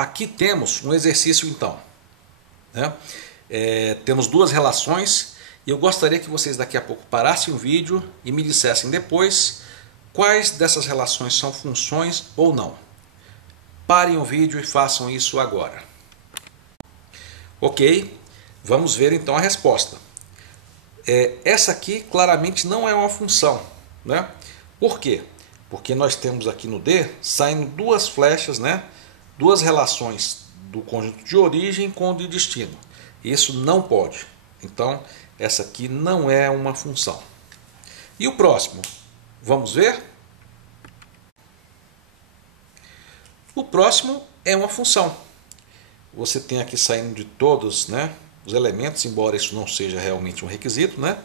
Aqui temos um exercício então, né? Temos duas relações e eu gostaria que vocês daqui a pouco parassem o vídeo e me dissessem depois quais dessas relações são funções ou não. Parem o vídeo e façam isso agora. Ok, vamos ver então a resposta. Essa aqui claramente não é uma função, né? Por quê? Porque nós temos aqui no D saindo duas flechas, né? Duas relações do conjunto de origem com o de destino. Isso não pode. Então, essa aqui não é uma função. E o próximo? Vamos ver? O próximo é uma função. Você tem aqui saindo de todos, né, os elementos, embora isso não seja realmente um requisito, né?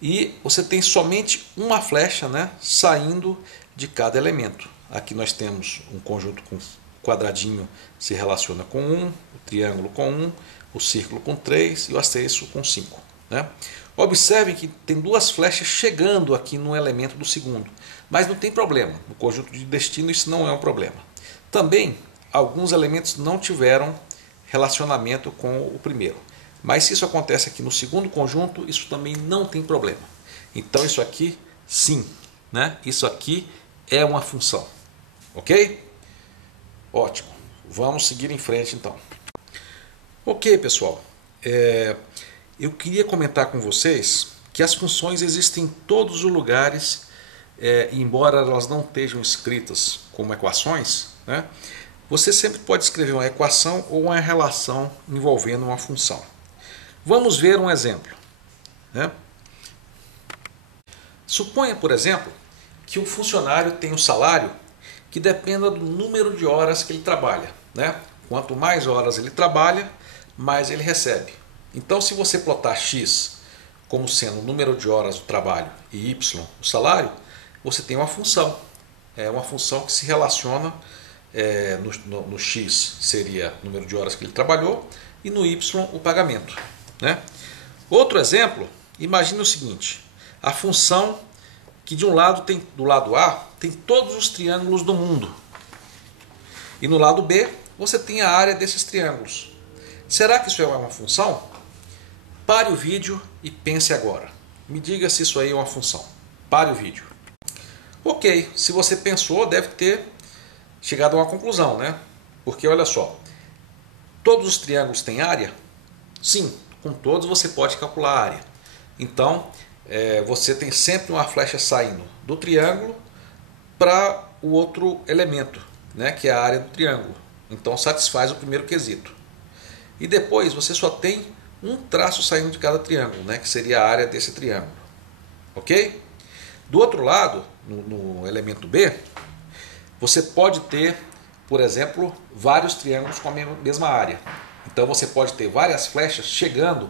E você tem somente uma flecha, né, saindo de cada elemento. Aqui nós temos um conjunto com quadradinho se relaciona com 1, o triângulo com 1, o círculo com 3 e o asterisco com 5. Né? Observem que tem duas flechas chegando aqui no elemento do segundo, mas não tem problema. No conjunto de destino isso não é um problema. Também alguns elementos não tiveram relacionamento com o primeiro. Mas se isso acontece aqui no segundo conjunto, isso também não tem problema. Então isso aqui, sim, né? Isso aqui é uma função. Ok? Ótimo. Vamos seguir em frente então. Ok, pessoal. Eu queria comentar com vocês que as funções existem em todos os lugares, embora elas não estejam escritas como equações, né? Você sempre pode escrever uma equação ou uma relação envolvendo uma função. Vamos ver um exemplo, né? Suponha, por exemplo, que um funcionário tem um salário que dependa do número de horas que ele trabalha, né? Quanto mais horas ele trabalha, mais ele recebe. Então, se você plotar x como sendo o número de horas do trabalho e y o salário, você tem uma função. É uma função que se relaciona no x seria o número de horas que ele trabalhou e no y o pagamento, né? Outro exemplo, imagine o seguinte: a função que de um lado tem, do lado A, tem todos os triângulos do mundo. E no lado B, você tem a área desses triângulos. Será que isso é uma função? Pare o vídeo e pense agora. Me diga se isso aí é uma função. Pare o vídeo. Ok, se você pensou, deve ter chegado a uma conclusão, né? Porque olha só, todos os triângulos têm área? Sim, com todos você pode calcular a área. Então, você tem sempre uma flecha saindo do triângulo para o outro elemento, né, que é a área do triângulo. Então satisfaz o primeiro quesito. E depois você só tem um traço saindo de cada triângulo, né, que seria a área desse triângulo. Ok? Do outro lado, no elemento B, você pode ter, por exemplo, vários triângulos com a mesma área. Então você pode ter várias flechas chegando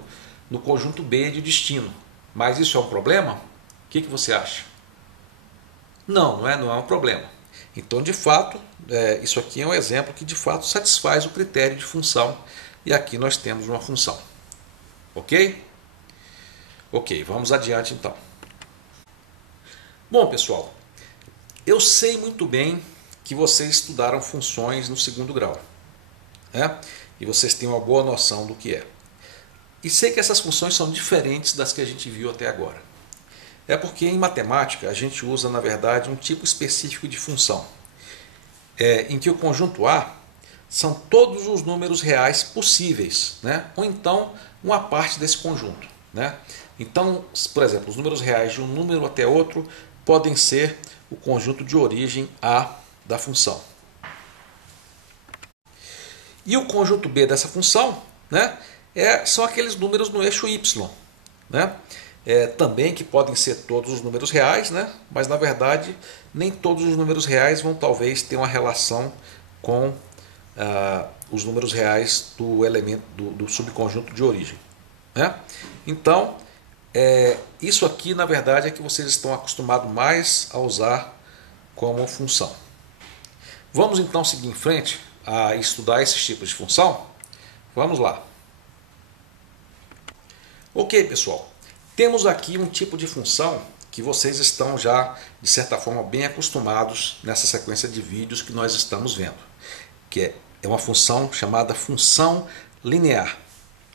no conjunto B de destino. Mas isso é um problema? O que você acha? Não é um problema. Então, de fato, isso aqui é um exemplo que de fato satisfaz o critério de função. E aqui nós temos uma função. Ok? Ok, vamos adiante então. Bom, pessoal, eu sei muito bem que vocês estudaram funções no segundo grau, né? E vocês têm uma boa noção do que é. E sei que essas funções são diferentes das que a gente viu até agora. É porque em matemática a gente usa, na verdade, um tipo específico de função, em que o conjunto A são todos os números reais possíveis, né? Ou então uma parte desse conjunto, né? Então, por exemplo, os números reais de um número até outro podem ser o conjunto de origem A da função. E o conjunto B dessa função, né, são aqueles números no eixo y, né? Também que podem ser todos os números reais, né? Mas na verdade nem todos os números reais vão talvez ter uma relação com os números reais do elemento do subconjunto de origem, né? Então isso aqui na verdade é que vocês estão acostumados mais a usar como função. Vamos então seguir em frente a estudar esses tipos de função? Vamos lá. Ok, pessoal, temos aqui um tipo de função que vocês estão já, de certa forma, bem acostumados nessa sequência de vídeos que nós estamos vendo, que é uma função chamada função linear,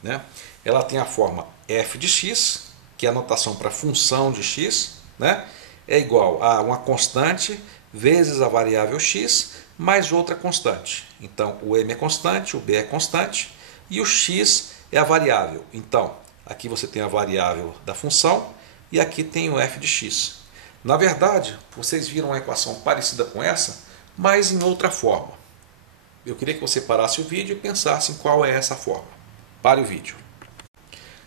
né? Ela tem a forma f de x, que é a notação para função de x, né? É igual a uma constante vezes a variável x mais outra constante. Então, o m é constante, o b é constante e o x é a variável. Então, aqui você tem a variável da função e aqui tem o f de x. Na verdade, vocês viram uma equação parecida com essa, mas em outra forma. Eu queria que você parasse o vídeo e pensasse em qual é essa forma. Pare o vídeo.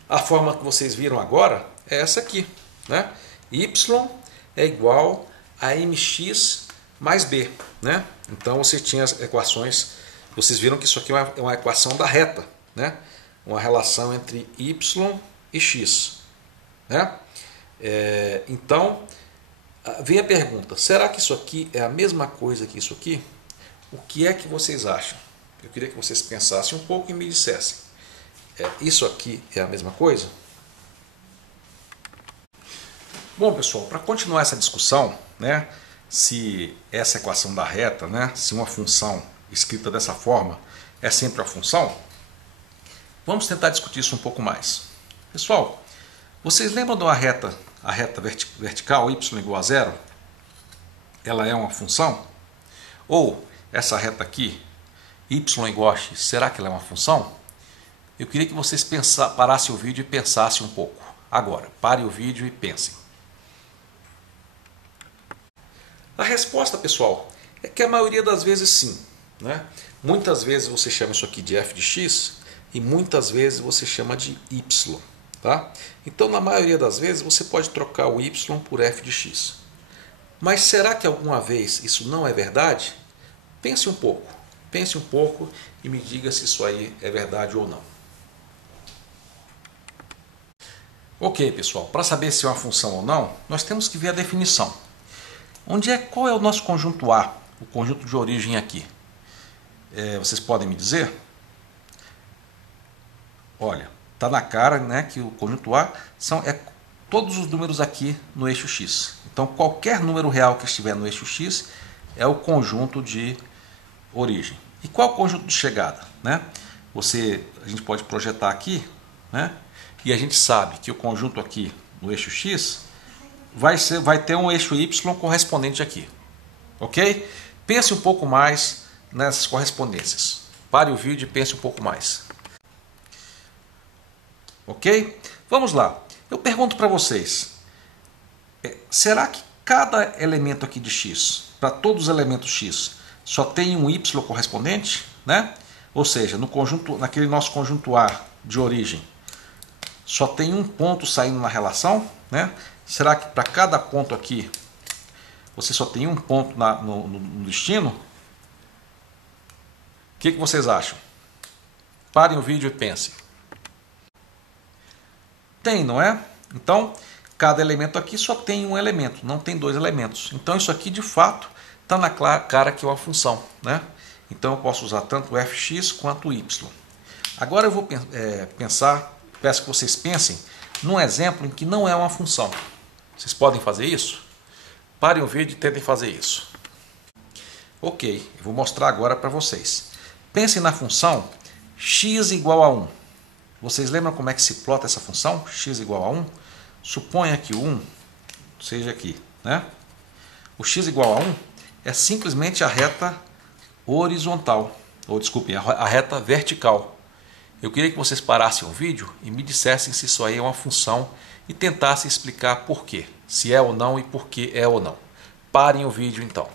A forma que vocês viram agora é essa aqui, né? Y é igual a mx mais b, né? Então você tinha as equações, vocês viram que isso aqui é uma equação da reta, né? Uma relação entre y e x, né? Então vem a pergunta: será que isso aqui é a mesma coisa que isso aqui? O que é que vocês acham? Eu queria que vocês pensassem um pouco e me dissessem: isso aqui é a mesma coisa? Bom, pessoal, para continuar essa discussão, né, se essa equação da reta, né, se uma função escrita dessa forma é sempre a função, vamos tentar discutir isso um pouco mais. Pessoal, vocês lembram de uma reta, a reta vertical y igual a zero? Ela é uma função? Ou essa reta aqui, y igual a x, será que ela é uma função? Eu queria que vocês parassem o vídeo e pensassem um pouco. Agora, pare o vídeo e pensem. A resposta, pessoal, é que a maioria das vezes sim, né? Muitas vezes você chama isso aqui de f de x e muitas vezes você chama de y, tá? Então, na maioria das vezes você pode trocar o y por f de x. Mas será que alguma vez isso não é verdade? Pense um pouco e me diga se isso aí é verdade ou não. Ok, pessoal, para saber se é uma função ou não, nós temos que ver a definição. Qual é o nosso conjunto A, o conjunto de origem aqui? Vocês podem me dizer? Olha, está na cara, né, que o conjunto A é todos os números aqui no eixo x. Então, qualquer número real que estiver no eixo x é o conjunto de origem. E qual é o conjunto de chegada, né? A gente pode projetar aqui, né? E a gente sabe que o conjunto aqui no eixo x vai ter um eixo y correspondente aqui, ok? Pense um pouco mais nessas correspondências. Pare o vídeo e pense um pouco mais. Ok? Vamos lá. Eu pergunto para vocês: será que cada elemento aqui de x, para todos os elementos x, só tem um y correspondente, né? Ou seja, naquele nosso conjunto A de origem, só tem um ponto saindo na relação, né? Será que para cada ponto aqui você só tem um ponto no destino? O que vocês acham? Parem o vídeo e pensem. Tem, não é? Então, cada elemento aqui só tem um elemento, não tem dois elementos. Então, isso aqui de fato está na cara que é uma função, né? Então, eu posso usar tanto o fx quanto o y. Agora eu vou peço que vocês pensem num exemplo em que não é uma função. Vocês podem fazer isso? Parem o vídeo e tentem fazer isso. Ok, eu vou mostrar agora para vocês. Pensem na função x igual a 1. Vocês lembram como é que se plota essa função? X igual a 1. Suponha que o 1 seja aqui, né? O x igual a 1 é simplesmente a reta horizontal, ou desculpem, a reta vertical. Eu queria que vocês parassem o vídeo e me dissessem se isso aí é uma função e tentassem explicar por quê, se é ou não e por que é ou não. Parem o vídeo então.